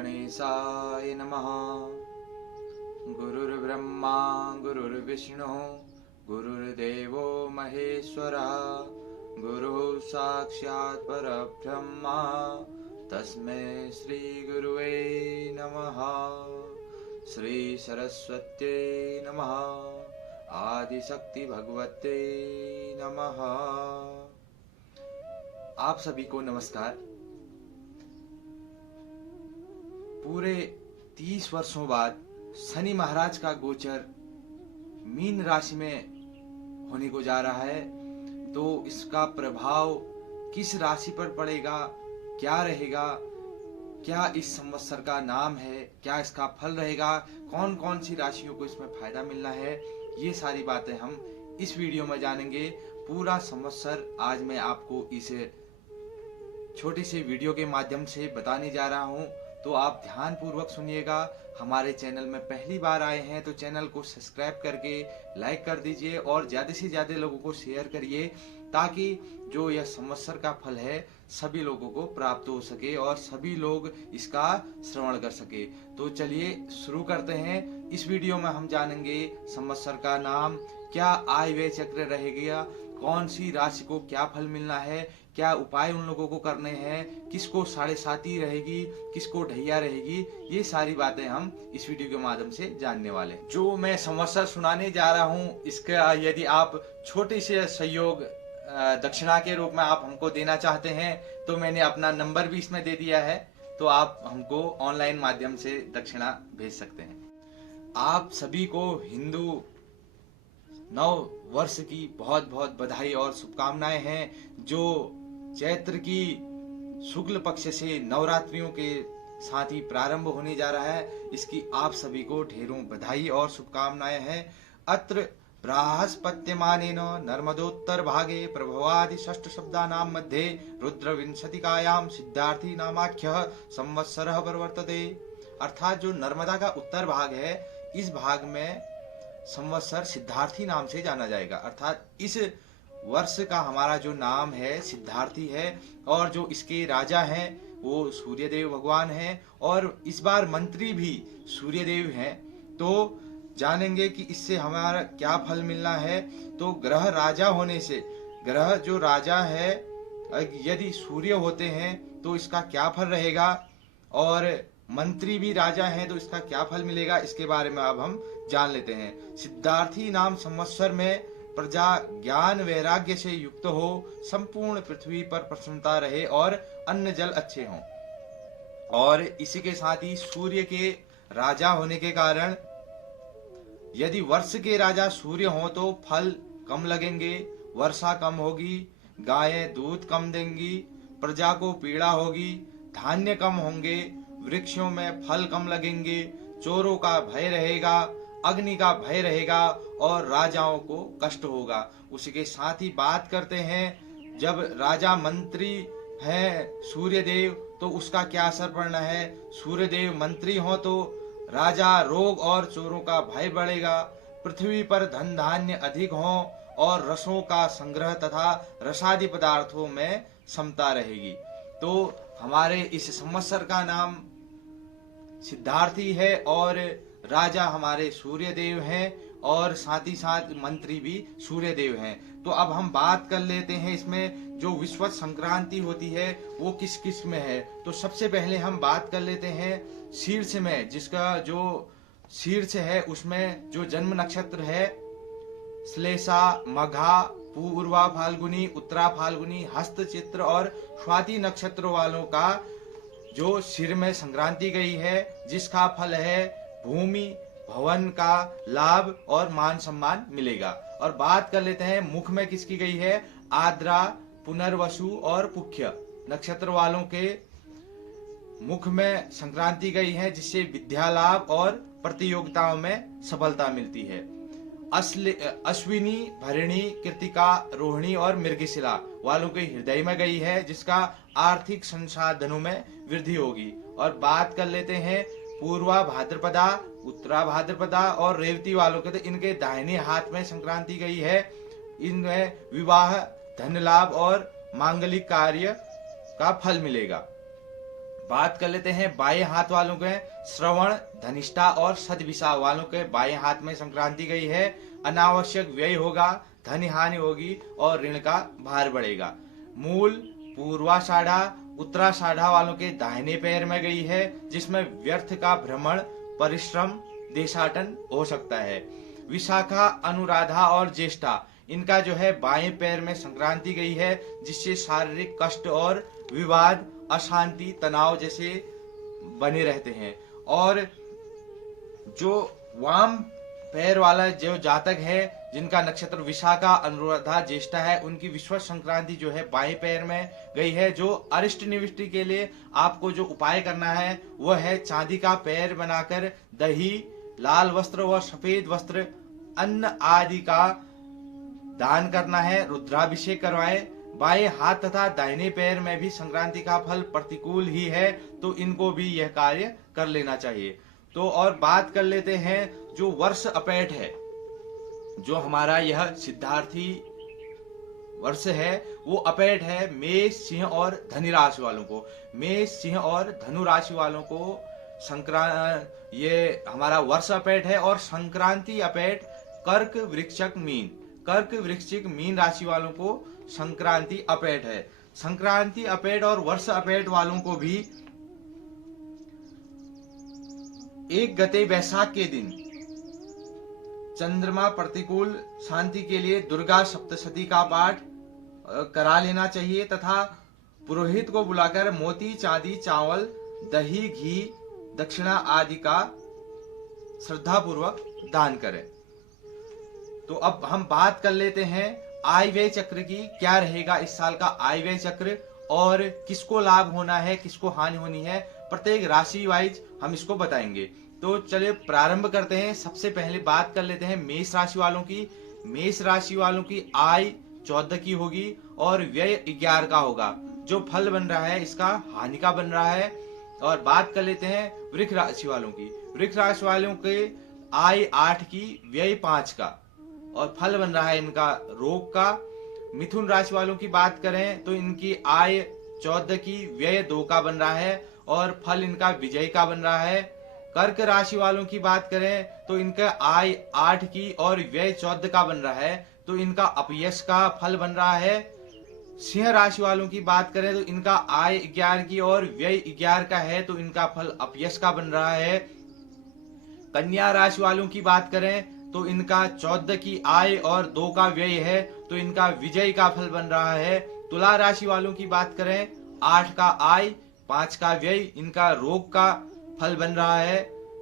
गणेशाय नमः। गुरुर्ब्रह्मा गुरुर्विष्णु गुरुर्देवो महेश्वरः, गुरुः साक्षात् परब्रह्मा तस्मै श्री गुरुवे नमः। श्री सरस्वत्यै नमः। आदिशक्ति भगवते नमः। आप सभी को नमस्कार। पूरे 30 वर्षों बाद शनि महाराज का गोचर मीन राशि में होने को जा रहा है, तो इसका प्रभाव किस राशि पर पड़ेगा, क्या रहेगा, क्या इस संवत्सर का नाम है, क्या इसका फल रहेगा, कौन कौन सी राशियों को इसमें फायदा मिलना है, ये सारी बातें हम इस वीडियो में जानेंगे। पूरा संवत्सर आज मैं आपको इस छोटी सी वीडियो के माध्यम से बताने जा रहा हूँ, तो आप ध्यान पूर्वक सुनिएगा। हमारे चैनल में पहली बार आए हैं तो चैनल को सब्सक्राइब करके लाइक कर दीजिए और ज्यादा से ज्यादा लोगों को शेयर करिए, ताकि जो यह संवत्सर का फल है सभी लोगों को प्राप्त हो सके और सभी लोग इसका श्रवण कर सके। तो चलिए शुरू करते हैं। इस वीडियो में हम जानेंगे संवत्सर का नाम, क्या आय व्यय चक्र रहेगा, कौन सी राशि को क्या फल मिलना है, क्या उपाय उन लोगों को करने हैं, किसको 7.5 रहेगी, किसको ढैया रहेगी, ये सारी बातें हम इस वीडियो के माध्यम से जानने वाले हैं। जो मैं संवत्सर सुनाने जा रहा हूँ, इसका यदि आप छोटे से सहयोग दक्षिणा के रूप में आप हमको देना चाहते हैं तो मैंने अपना नंबर भी इसमें दे दिया है, तो आप हमको ऑनलाइन माध्यम से दक्षिणा भेज सकते हैं। आप सभी को हिंदू नव वर्ष की बहुत बहुत बधाई और शुभकामनाएं हैं। जो चैत्र की शुक्ल पक्ष से नवरात्रियों के साथ ही प्रारंभ होने जा रहा है, इसकी आप सभी को ढेरों बधाई और शुभकामनाएं हैं। अत्र बृहस्पत्यमानेन नर्मदोत्तर भागे प्रभवादि षष्ठ शब्दानां मध्ये रुद्र विंशतिकायां सिद्धार्थी नामाख्यः संवत्सरः प्रवर्तते। अर्थात जो नर्मदा का उत्तर भाग है, इस भाग में संवत्सर सिद्धार्थी नाम से जाना जाएगा। अर्थात इस वर्ष का हमारा जो नाम है सिद्धार्थी है, और जो इसके राजा हैं वो सूर्यदेव भगवान हैं, और इस बार मंत्री भी सूर्यदेव हैं। तो जानेंगे कि इससे हमारा क्या फल मिलना है। तो ग्रह राजा होने से, ग्रह जो राजा है यदि सूर्य होते हैं तो इसका क्या फल रहेगा, और मंत्री भी राजा हैं तो इसका क्या फल मिलेगा, इसके बारे में अब हम जान लेते हैं। सिद्धार्थी नाम संवत्सर में प्रजा ज्ञान वैराग्य से युक्त हो, संपूर्ण पृथ्वी पर प्रसन्नता रहे और अन्न जल अच्छे हों। और इसी के साथ ही सूर्य के राजा होने के कारण यदि वर्ष के राजा सूर्य हो तो फल कम लगेंगे, वर्षा कम होगी, गायें दूध कम देंगी, प्रजा को पीड़ा होगी, धान्य कम होंगे, वृक्षों में फल कम लगेंगे, चोरों का भय रहेगा, अग्नि का भय रहेगा और राजाओं को कष्ट होगा। उसी के साथ ही बात करते हैं, जब राजा मंत्री है सूर्यदेव तो उसका क्या असर पड़ना है। सूर्यदेव मंत्री हो तो राजा रोग और चोरों का भय बढ़ेगा, पृथ्वी पर धन धान्य अधिक हो और रसों का संग्रह तथा रसादि पदार्थों में समता रहेगी। तो हमारे इस संवत्सर का नाम सिद्धार्थी है और राजा हमारे सूर्यदेव हैं और साथ ही साथ मंत्री भी सूर्यदेव हैं। तो अब हम बात कर लेते हैं इसमें जो विश्वत संक्रांति होती है वो किस किस में है। तो सबसे पहले हम बात कर लेते हैं शीर्ष में, जिसका जो शीर्ष है उसमें जो जन्म नक्षत्र है श्लेषा, मघा, पूर्वा फाल्गुनी, उत्तरा फाल्गुनी, हस्त चित्र और स्वाति नक्षत्र वालों का जो सिर में संक्रांति गई है, जिसका फल है भूमि भवन का लाभ और मान सम्मान मिलेगा। और बात कर लेते हैं मुख में किसकी गई है, आद्रा, पुनर्वसु और पुख्य नक्षत्र वालों के मुख में संक्रांति गई है, जिससे विद्या लाभ और प्रतियोगिताओं में सफलता मिलती है। अश्विनी, भरणी, कृतिका, रोहिणी और मृगशिरा वालों के हृदय में गई है, जिसका आर्थिक संसाधनों में वृद्धि होगी। और बात कर लेते हैं पूर्वा भाद्रपदा, उत्तरा भाद्रपदा और रेवती वालों के, तो इनके दाहिने हाथ में संक्रांति गई है। इनमें विवाह, धन लाभ और मांगलिक कार्य का फल मिलेगा। बात कर लेते हैं बाएं हाथ वालों के। श्रवण, धनिष्ठा और सदभिषा वालों के बाएं हाथ में संक्रांति गई है। अनावश्यक व्यय होगा, धन हानि होगी और ऋण का भार बढ़ेगा। मूल, पूर्वाषाढ़ा, उत्तराषाढ़ा वालों के दाहिने पैर में गई है, जिसमें व्यर्थ का भ्रमण, परिश्रम, देशाटन हो सकता है। विशाखा, अनुराधा और ज्येष्ठा, इनका जो है बाएं पैर में संक्रांति गई है, जिससे शारीरिक कष्ट और विवाद, अशांति, तनाव जैसे बने रहते हैं। और जो वाम पैर वाला जो जातक है, जिनका नक्षत्र विशाखा, अनुराधा, ज्येष्ठा है, उनकी विश्वास संक्रांति जो है बाएं पैर में गई है। जो अरिष्ट निविष्टि के लिए आपको जो उपाय करना है वह है चांदी का पैर बनाकर दही, लाल वस्त्र व सफेद वस्त्र, अन्न आदि का दान करना है। रुद्राभिषेक करवाएं। बाएं हाथ तथा दाहिने पैर में भी संक्रांति का फल प्रतिकूल ही है, तो इनको भी यह कार्य कर लेना चाहिए। तो और बात कर लेते हैं जो वर्ष अपैठ है, जो हमारा यह सिद्धार्थी वर्ष है वो अपैठ है मेष, सिंह और धनु राशि वालों को। मेष, सिंह और धनु राशि वालों को ये हमारा वर्ष अपैठ है। और संक्रांति अपैठ कर्क, वृश्चिक, मीन। कर्क, वृश्चिक, मीन राशि वालों को संक्रांति अपैठ है। संक्रांति अपैठ और वर्ष अपैठ वालों को भी 1 गते वैशाख के दिन चंद्रमा प्रतिकूल शांति के लिए दुर्गा सप्तशती का पाठ करा लेना चाहिए तथा पुरोहित को बुलाकर मोती, चांदी, चावल, दही, घी, दक्षिणा आदि का श्रद्धा पूर्वक दान करें। तो अब हम बात कर लेते हैं आय व्यय चक्र की। क्या रहेगा इस साल का आय व्यय चक्र और किसको लाभ होना है, किसको हानि होनी है, प्रत्येक राशि वाइज हम इसको बताएंगे। तो चलिए प्रारंभ करते हैं। सबसे पहले बात कर लेते हैं मेष राशि वालों की। मेष राशि वालों की आय 14 की होगी और व्यय 11 का होगा। जो फल बन रहा है इसका हानि का बन रहा है। और बात कर लेते हैं वृष राशि वालों की। वृष राशि वालों के आय 8 की, व्यय 5 का और फल बन रहा है इनका रोग का। मिथुन राशि वालों की बात करें तो इनकी आय 14 की, व्यय 2 का बन रहा है और फल इनका विजय का बन रहा है। कर्क राशि वालों की बात करें तो इनका आय 8 की और व्यय 14 का बन रहा है, तो इनका अपयश का फल बन रहा है। सिंह राशि वालों की बात करें तो इनका आय 11 की और व्यय 11 का है, तो इनका फल अपयश का बन रहा है। कन्या राशि वालों की बात करें तो इनका 14 की आय और 2 का व्यय है, तो इनका विजय का फल बन रहा है। तुला राशि वालों की बात करें 8 का आय, 5 का व्यय, इनका रोग का फल बन रहा है।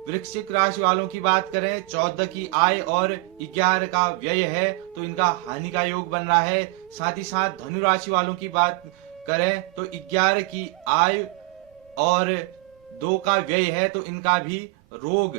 वृश्चिक राशि वालों की बात करें 14 की आय और 11 का व्यय है, तो इनका हानि का योग बन रहा है। साथ ही साथ धनु राशि वालों की बात करें तो 11 की आय और 2 का व्यय है, तो इनका भी रोग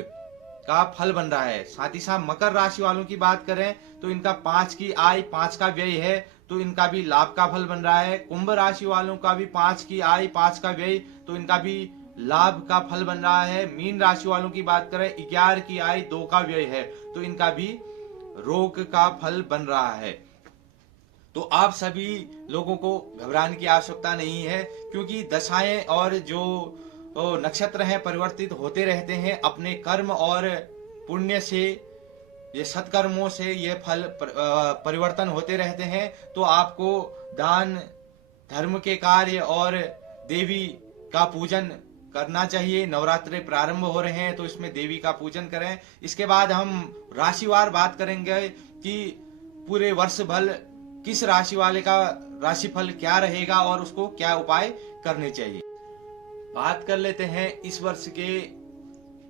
का फल बन रहा है। साथ ही साथ मकर राशि वालों की बात करें तो इनका 5 की आय, 5 का व्यय है, तो इनका भी लाभ का फल बन रहा है। कुंभ राशि वालों का भी 5 की आय, 5 का व्यय, तो इनका भी लाभ का फल बन रहा है। मीन राशि वालों की बात करें 11 की आय, 2 का व्यय है, तो इनका भी रोग का फल बन रहा है। तो आप सभी लोगों को घबराने की आवश्यकता नहीं है, क्योंकि दशाएं और जो नक्षत्र हैं परिवर्तित होते रहते हैं। अपने कर्म और पुण्य से, ये सत्कर्मों से ये फल परिवर्तन होते रहते हैं। तो आपको दान, धर्म के कार्य और देवी का पूजन करना चाहिए। नवरात्रे प्रारंभ हो रहे हैं तो इसमें देवी का पूजन करें। इसके बाद हम राशिवार बात करेंगे कि पूरे वर्ष भर किस राशि वाले का राशिफल क्या रहेगा और उसको क्या उपाय करने चाहिए। बात कर लेते हैं इस वर्ष के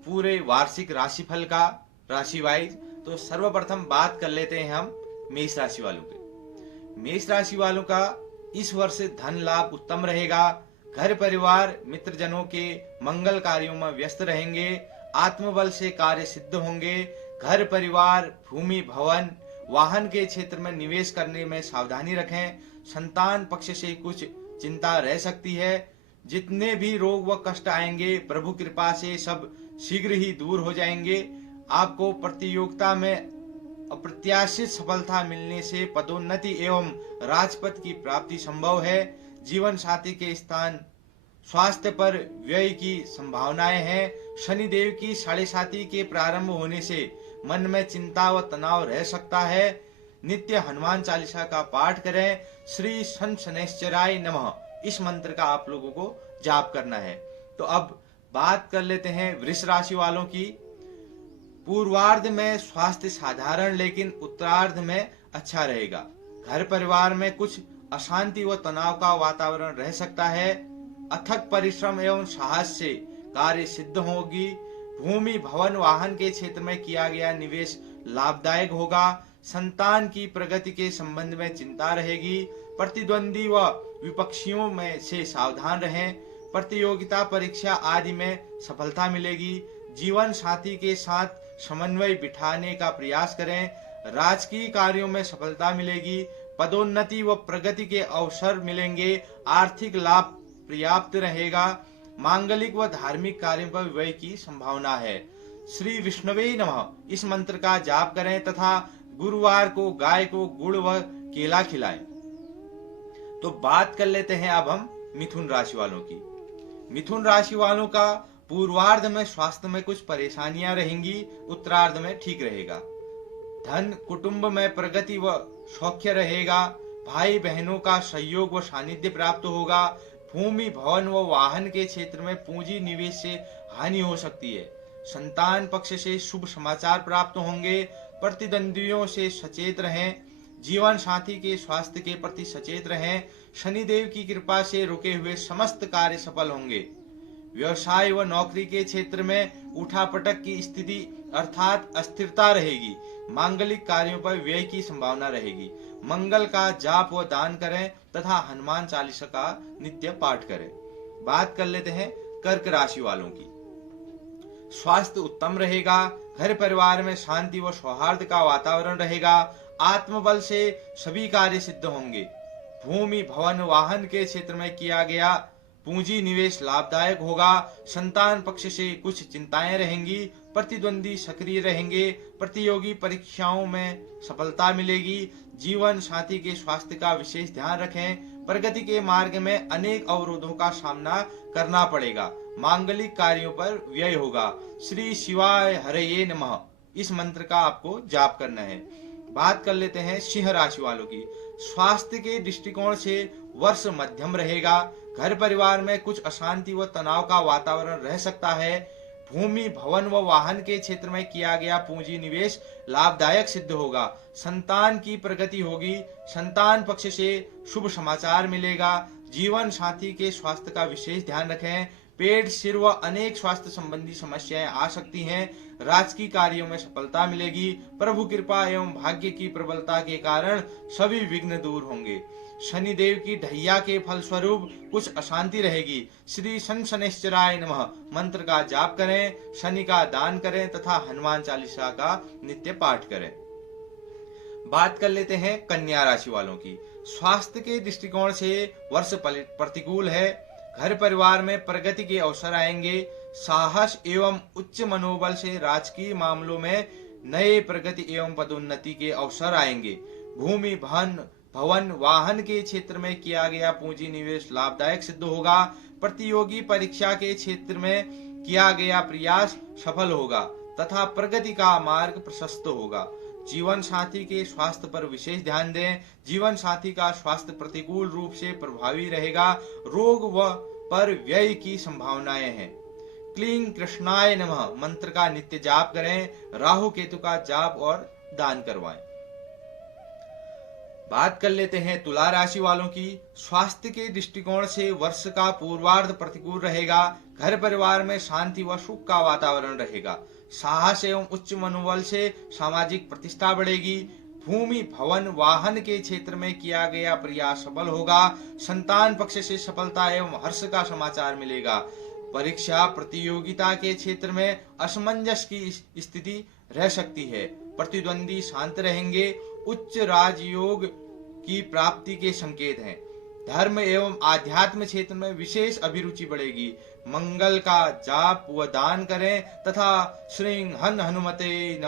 पूरे वार्षिक राशिफल का, राशि वाइज। तो सर्वप्रथम बात कर लेते हैं हम मेष राशि वालों के। मेष राशि वालों का इस वर्ष धन लाभ उत्तम रहेगा। घर परिवार मित्रजनों के मंगल कार्यों में व्यस्त रहेंगे। आत्मबल से कार्य सिद्ध होंगे। घर परिवार, भूमि, भवन, वाहन के क्षेत्र में निवेश करने में सावधानी रखें। संतान पक्ष से कुछ चिंता रह सकती है। जितने भी रोग व कष्ट आएंगे प्रभु कृपा से सब शीघ्र ही दूर हो जाएंगे। आपको प्रतियोगिता में अप्रत्याशित सफलता मिलने से पदोन्नति एवं राजपद की प्राप्ति संभव है। जीवन साथी के स्थान स्वास्थ्य पर व्यय की संभावनाएं हैं। शनिदेव की 7.5 के प्रारंभ होने से मन में चिंता व तनाव रह सकता है। नित्य हनुमान चालीसा का पाठ करें। श्री शनैश्चराय नमः इस मंत्र का आप लोगों को जाप करना है। तो अब बात कर लेते हैं वृष राशि वालों की। पूर्वार्ध में स्वास्थ्य साधारण लेकिन उत्तरार्ध में अच्छा रहेगा। घर परिवार में कुछ अशांति व तनाव का वातावरण रह सकता है। अथक परिश्रम एवं साहस से कार्य सिद्ध होगी। भूमि भवन वाहन के क्षेत्र में किया गया निवेश लाभदायक होगा। संतान की प्रगति के संबंध में चिंता रहेगी। प्रतिद्वंदी व विपक्षियों में से सावधान रहें। प्रतियोगिता परीक्षा आदि में सफलता मिलेगी। जीवन साथी के साथ समन्वय बिठाने का प्रयास करें। राजकीय कार्यों में सफलता मिलेगी। पदोन्नति व प्रगति के अवसर मिलेंगे। आर्थिक लाभ पर्याप्त रहेगा। मांगलिक व धार्मिक कार्यों पर व्यय की संभावना है। श्री विष्णवे नमः इस मंत्र का जाप करें तथा गुरुवार को गाय को गुड़ व केला खिलाएं। तो बात कर लेते हैं अब हम मिथुन राशि वालों की। मिथुन राशि वालों का पूर्वार्ध में स्वास्थ्य में कुछ परेशानियां रहेंगी। उत्तरार्ध में ठीक रहेगा। धन कुटुंब में प्रगति व सौख्य रहेगा। भाई बहनों का सहयोग व सानिध्य प्राप्त होगा। भूमि भवन व वाहन के क्षेत्र में पूंजी निवेश से हानि हो सकती है। संतान पक्ष से शुभ समाचार प्राप्त होंगे। प्रतिद्वंदियों से सचेत रहें। जीवन साथी के स्वास्थ्य के प्रति सचेत रहें। शनिदेव की कृपा से रुके हुए समस्त कार्य सफल होंगे। व्यवसाय व नौकरी के क्षेत्र में उठापटक की स्थिति अर्थात अस्थिरता रहेगी। मांगलिक कार्यों पर व्यय की संभावना रहेगी। मंगल का जाप व दान करें तथा हनुमान चालीसा का नित्य पाठ करें। बात कर लेते हैं कर्क राशि वालों की। स्वास्थ्य उत्तम रहेगा। घर परिवार में शांति व सौहार्द का वातावरण रहेगा। आत्मबल से सभी कार्य सिद्ध होंगे। भूमि भवन वाहन के क्षेत्र में किया गया पूंजी निवेश लाभदायक होगा। संतान पक्ष से कुछ चिंताएं रहेंगी। प्रतिद्वंदी सक्रिय रहेंगे। प्रतियोगी परीक्षाओं में सफलता मिलेगी। जीवन साथी के स्वास्थ्य का विशेष ध्यान रखें। प्रगति के मार्ग में अनेक अवरोधों का सामना करना पड़ेगा। मांगलिक कार्यों पर व्यय होगा। श्री शिवाय हरये नमः इस मंत्र का आपको जाप करना है। बात कर लेते हैं सिंह राशि वालों की। स्वास्थ्य के दृष्टिकोण से वर्ष मध्यम रहेगा। घर परिवार में कुछ अशांति व तनाव का वातावरण रह सकता है। भूमि भवन व वाहन के क्षेत्र में किया गया पूंजी निवेश लाभदायक सिद्ध होगा। संतान की प्रगति होगी। संतान पक्ष से शुभ समाचार मिलेगा। जीवन साथी के स्वास्थ्य का विशेष ध्यान रखें। पेट सिर व अनेक स्वास्थ्य संबंधी समस्याएं आ सकती हैं। राजकीय कार्यों में सफलता मिलेगी। प्रभु कृपा एवं भाग्य की प्रबलता के कारण सभी विघ्न दूर होंगे। शनिदेव की ढैया के फलस्वरूप कुछ अशांति रहेगी। श्री शनैश्चराय नमः मंत्र का जाप करें। शनि का दान करें तथा हनुमान चालीसा का नित्य पाठ करें। बात कर लेते हैं कन्या राशि वालों की। स्वास्थ्य के दृष्टिकोण से वर्ष प्रतिकूल है। घर परिवार में प्रगति के अवसर आएंगे। साहस एवं उच्च मनोबल से राजकीय मामलों में नए प्रगति एवं पदोन्नति के अवसर आएंगे। भूमि भवन वाहन के क्षेत्र में किया गया पूंजी निवेश लाभदायक सिद्ध होगा। प्रतियोगी परीक्षा के क्षेत्र में किया गया प्रयास सफल होगा तथा प्रगति का मार्ग प्रशस्त होगा। जीवन साथी के स्वास्थ्य पर विशेष ध्यान दें। जीवन साथी का स्वास्थ्य प्रतिकूल रूप से प्रभावी रहेगा। रोग व पर व्यय की संभावनाएं हैं। क्लीं कृष्णाय नमः मंत्र का नित्य जाप करें। राहु केतु का जाप और दान करवाएं। बात कर लेते हैं तुला राशि वालों की। स्वास्थ्य के दृष्टिकोण से वर्ष का पूर्वार्ध प्रतिकूल रहेगा। घर परिवार में शांति व सुख का वातावरण रहेगा। साहस एवं उच्च मनोबल से सामाजिक प्रतिष्ठा बढ़ेगी। भूमि भवन वाहन के क्षेत्र में किया गया प्रयास सफल होगा। संतान पक्ष से सफलता एवं हर्ष का समाचार मिलेगा। परीक्षा प्रतियोगिता के क्षेत्र में असमंजस की स्थिति रह सकती है। प्रतिद्वंदी शांत रहेंगे। उच्च राजयोग की प्राप्ति के संकेत हैं। धर्म एवं आध्यात्म क्षेत्र में विशेष अभिरुचि बढ़ेगी। मंगल का जाप व दान करें तथा श्री हन हनुमते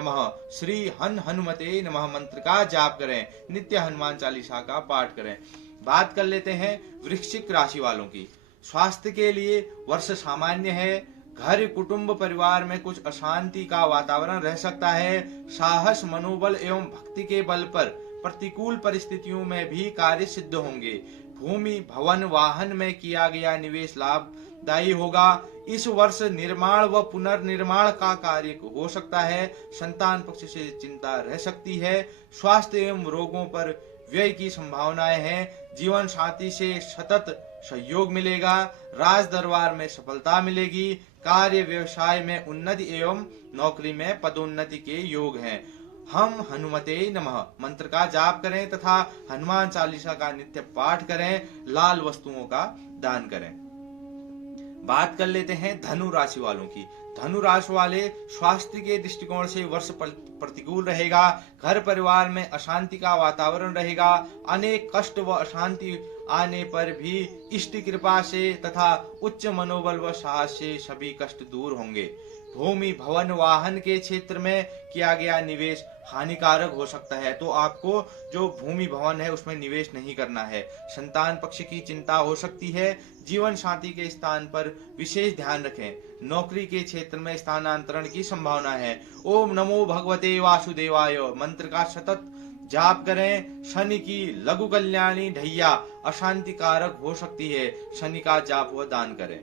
नमः मंत्र का जाप करें। नित्य हनुमान चालीसा का पाठ करें। बात कर लेते हैं वृश्चिक राशि वालों की। स्वास्थ्य के लिए वर्ष सामान्य है। घर कुटुंब परिवार में कुछ अशांति का वातावरण रह सकता है। साहस मनोबल एवं भक्ति के बल पर प्रतिकूल परिस्थितियों में भी कार्य सिद्ध होंगे। भूमि भवन वाहन में किया गया निवेश लाभदायी होगा। इस वर्ष निर्माण व पुनर्निर्माण का कार्य हो सकता है। संतान पक्ष से चिंता रह सकती है। स्वास्थ्य एवं रोगों पर व्यय की संभावनाएं हैं। जीवन साथी से सतत सहयोग मिलेगा। राज दरबार में सफलता मिलेगी। कार्य व्यवसाय में उन्नति एवं नौकरी में पदोन्नति के योग हैं। हम हनुमते नमः मंत्र का जाप करें तथा हनुमान चालीसा का नित्य पाठ करें। लाल वस्तुओं का दान करें। बात कर लेते हैं धनु राशि वालों की। धनु राशि वाले स्वास्थ्य के दृष्टिकोण से वर्ष प्रतिकूल रहेगा। घर परिवार में अशांति का वातावरण रहेगा। अनेक कष्ट व अशांति आने पर भी इष्ट कृपा से तथा उच्च मनोबल व साहस से सभी कष्ट दूर होंगे। भूमि भवन वाहन के क्षेत्र में किया गया निवेश हानिकारक हो सकता है, तो आपको जो भूमि भवन है उसमें निवेश नहीं करना है। संतान पक्ष की चिंता हो सकती है। जीवन साथी के स्थान पर विशेष ध्यान रखें। नौकरी के क्षेत्र में स्थानांतरण की संभावना है। ओम नमो भगवते वासुदेवाय मंत्र का सतत जाप करें। शनि की लघु कल्याणी ढैया अशांति कारक हो सकती है। शनि का जाप व दान करें।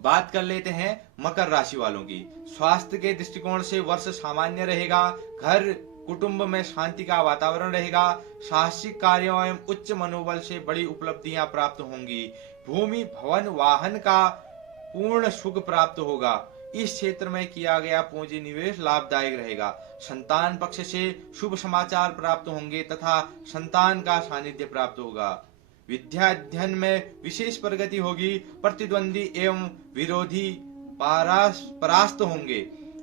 बात कर लेते हैं मकर राशि वालों की। स्वास्थ्य के दृष्टिकोण से वर्ष सामान्य रहेगा। घर कुटुंब में शांति का वातावरण रहेगा। साहसिक कार्यों एवं उच्च मनोबल से बड़ी उपलब्धियां प्राप्त होंगी। भूमि भवन वाहन का पूर्ण सुख प्राप्त होगा। इस क्षेत्र में किया गया पूंजी निवेश लाभदायक रहेगा। संतान पक्ष से शुभ समाचार प्राप्त होंगे तथा संतान का सानिध्य प्राप्त होगा। विद्या अध्ययन में विशेष प्रगति होगी। प्रतिद्वंदी एवं विरोधी परास्त होंगे।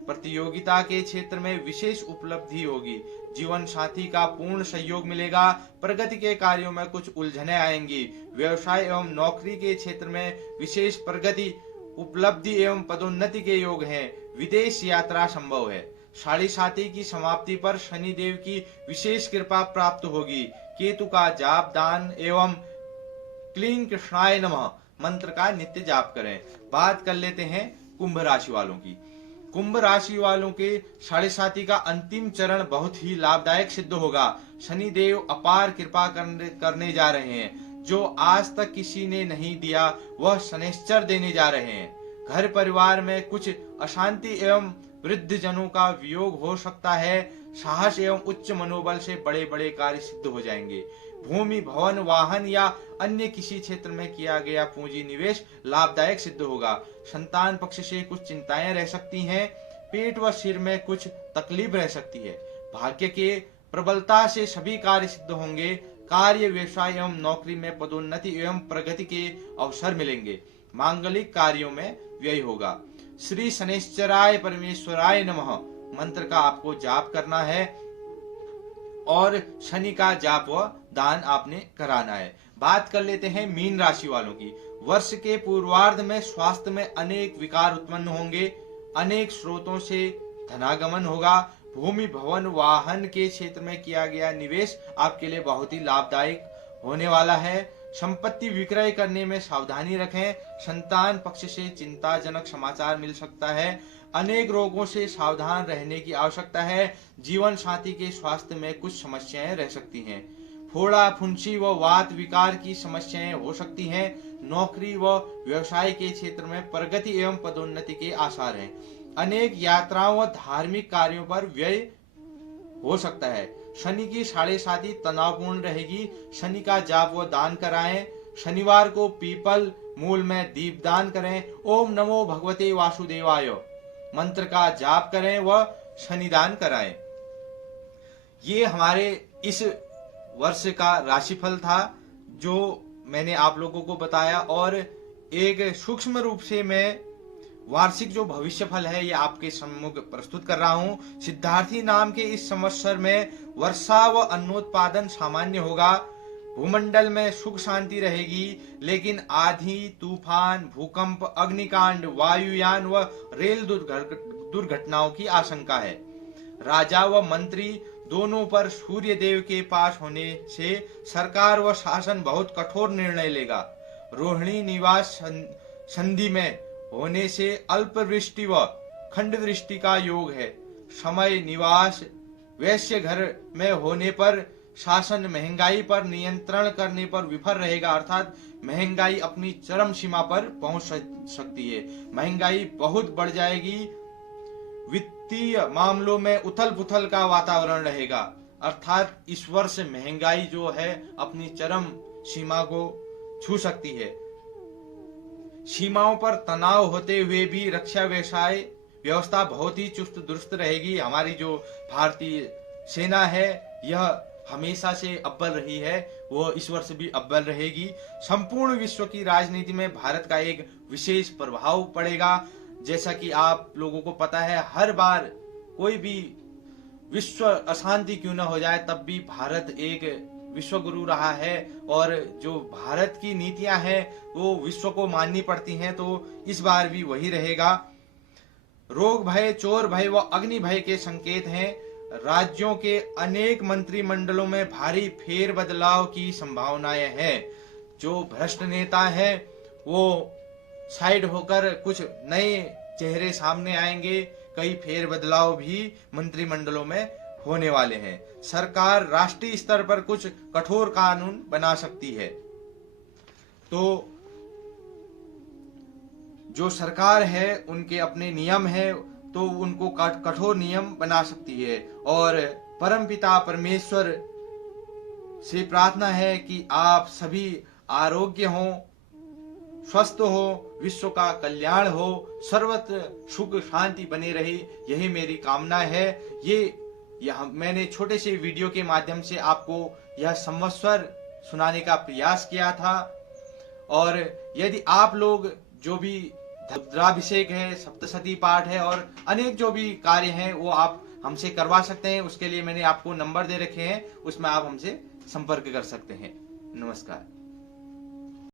प्रतियोगिता के क्षेत्र में विशेष उपलब्धि होगी। जीवन साथी का पूर्ण सहयोग मिलेगा। प्रगति के कार्यों में कुछ उलझनें आएंगी। व्यवसाय एवं नौकरी के क्षेत्र में विशेष प्रगति उपलब्धि एवं पदोन्नति के योग हैं। विदेश यात्रा संभव है। साढ़े साथी की समाप्ति पर शनि देव की विशेष कृपा प्राप्त होगी। केतु का जाप दान एवं क्लीं कृष्णाय नमः मंत्र का नित्य जाप करें। बात कर लेते हैं कुंभ राशि वालों की। कुंभ राशि वालों के साढ़े साथी का अंतिम चरण बहुत ही लाभदायक सिद्ध होगा। शनि देव अपार कृपा करने जा रहे हैं। जो आज तक किसी ने नहीं दिया वह शनैश्चर देने जा रहे हैं। घर परिवार में कुछ अशांति एवं वृद्ध जनों का वियोग हो सकता है। साहस एवं उच्च मनोबल से बड़े बड़े कार्य सिद्ध हो जाएंगे। भूमि भवन वाहन या अन्य किसी क्षेत्र में किया गया पूंजी निवेश लाभदायक सिद्ध होगा। संतान पक्ष से कुछ चिंताएं रह सकती हैं। पेट व सिर में कुछ तकलीफ रह सकती है। भाग्य के प्रबलता से सभी कार्य सिद्ध होंगे। कार्य व्यवसाय एवं नौकरी में पदोन्नति एवं प्रगति के अवसर मिलेंगे। मांगलिक कार्यों में व्यय होगा। श्री शनैश्चराय परमेश्वराय नमः मंत्र का आपको जाप करना है और शनि का जाप व दान आपने कराना है। बात कर लेते हैं मीन राशि वालों की। वर्ष के पूर्वार्ध में स्वास्थ्य में अनेक विकार उत्पन्न होंगे। अनेक स्रोतों से धनागमन होगा। भूमि भवन वाहन के क्षेत्र में किया गया निवेश आपके लिए बहुत ही लाभदायक होने वाला है। संपत्ति विक्रय करने में सावधानी रखें। संतान पक्ष से चिंताजनक समाचार मिल सकता है। अनेक रोगों से सावधान रहने की आवश्यकता है। जीवन साथी के स्वास्थ्य में कुछ समस्याएं रह सकती हैं। फोड़ा फुंसी व वात विकार की समस्याएं हो सकती हैं। नौकरी व व्यवसाय के क्षेत्र में प्रगति एवं पदोन्नति के आसार हैं। अनेक यात्राओं व धार्मिक कार्यों पर व्यय हो सकता है। शनि की साढ़े साथी तनावपूर्ण रहेगी। शनि का जाप व दान कराएं। शनिवार को पीपल मूल में दीपदान करें। ओम नमो भगवते वासुदेवाय मंत्र का जाप करें व शनिदान कराएं। ये हमारे इस वर्ष का राशिफल था जो मैंने आप लोगों को बताया, और एक सूक्ष्म रूप से मैं वार्षिक जो भविष्य फल है ये आपके सम्मुख प्रस्तुत कर रहा हूँ। सिद्धार्थी नाम के इस संवत्सर में वर्षा व अन्नोत्पादन सामान्य होगा। भूमंडल में सुख शांति रहेगी, लेकिन आंधी तूफान भूकंप अग्निकांड वायुयान व रेल दुर्घटनाओं की आशंका है। राजा व मंत्री दोनों पर सूर्य देव के पास होने से सरकार व शासन बहुत कठोर निर्णय लेगा। रोहिणी निवास संधि में होने से अल्पवृष्टि व खंड वृष्टि का योग है। समय निवास वैश्य घर में होने पर शासन महंगाई पर नियंत्रण करने पर विफल रहेगा, अर्थात महंगाई अपनी चरम सीमा पर पहुंच सकती है। महंगाई बहुत बढ़ जाएगी। वित्तीय मामलों में उथल पुथल का वातावरण रहेगा, अर्थात इस वर्ष महंगाई जो है अपनी चरम सीमा को छू सकती है। सीमाओं पर तनाव होते हुए भी रक्षा व्यवस्था बहुत ही चुस्त दुरुस्त रहेगी। हमारी जो भारतीय सेना है यह हमेशा से अव्वल रही है, वो इस वर्ष भी अव्वल रहेगी। संपूर्ण विश्व की राजनीति में भारत का एक विशेष प्रभाव पड़ेगा। जैसा कि आप लोगों को पता है, हर बार कोई भी विश्व अशांति क्यों न हो जाए तब भी भारत एक विश्व गुरु रहा है, और जो भारत की नीतियां हैं वो विश्व को माननी पड़ती हैं, तो इस बार भी वही रहेगा। रोग भय, चोर भय व अग्नि भय के संकेत हैं। राज्यों के अनेक मंत्रिमंडलों में भारी फेर बदलाव की संभावनाएं हैं। जो भ्रष्ट नेता हैं वो साइड होकर कुछ नए चेहरे सामने आएंगे। कई फेर बदलाव भी मंत्रिमंडलों में होने वाले हैं। सरकार राष्ट्रीय स्तर पर कुछ कठोर कानून बना सकती है। तो जो सरकार है उनके अपने नियम है, तो उनको कठोर नियम बना सकती है। और परमपिता परमेश्वर से प्रार्थना है कि आप सभी आरोग्य हो, स्वस्थ हो, विश्व का कल्याण हो, सर्वत्र सुख शांति बने रहे, यही मेरी कामना है। यह मैंने छोटे से वीडियो के माध्यम से आपको यह संवत्सर सुनाने का प्रयास किया था। और यदि आप लोग जो भी रुद्राभिषेक है, सप्तशती पाठ है और अनेक जो भी कार्य हैं वो आप हमसे करवा सकते हैं। उसके लिए मैंने आपको नंबर दे रखे हैं, उसमें आप हमसे संपर्क कर सकते हैं। नमस्कार।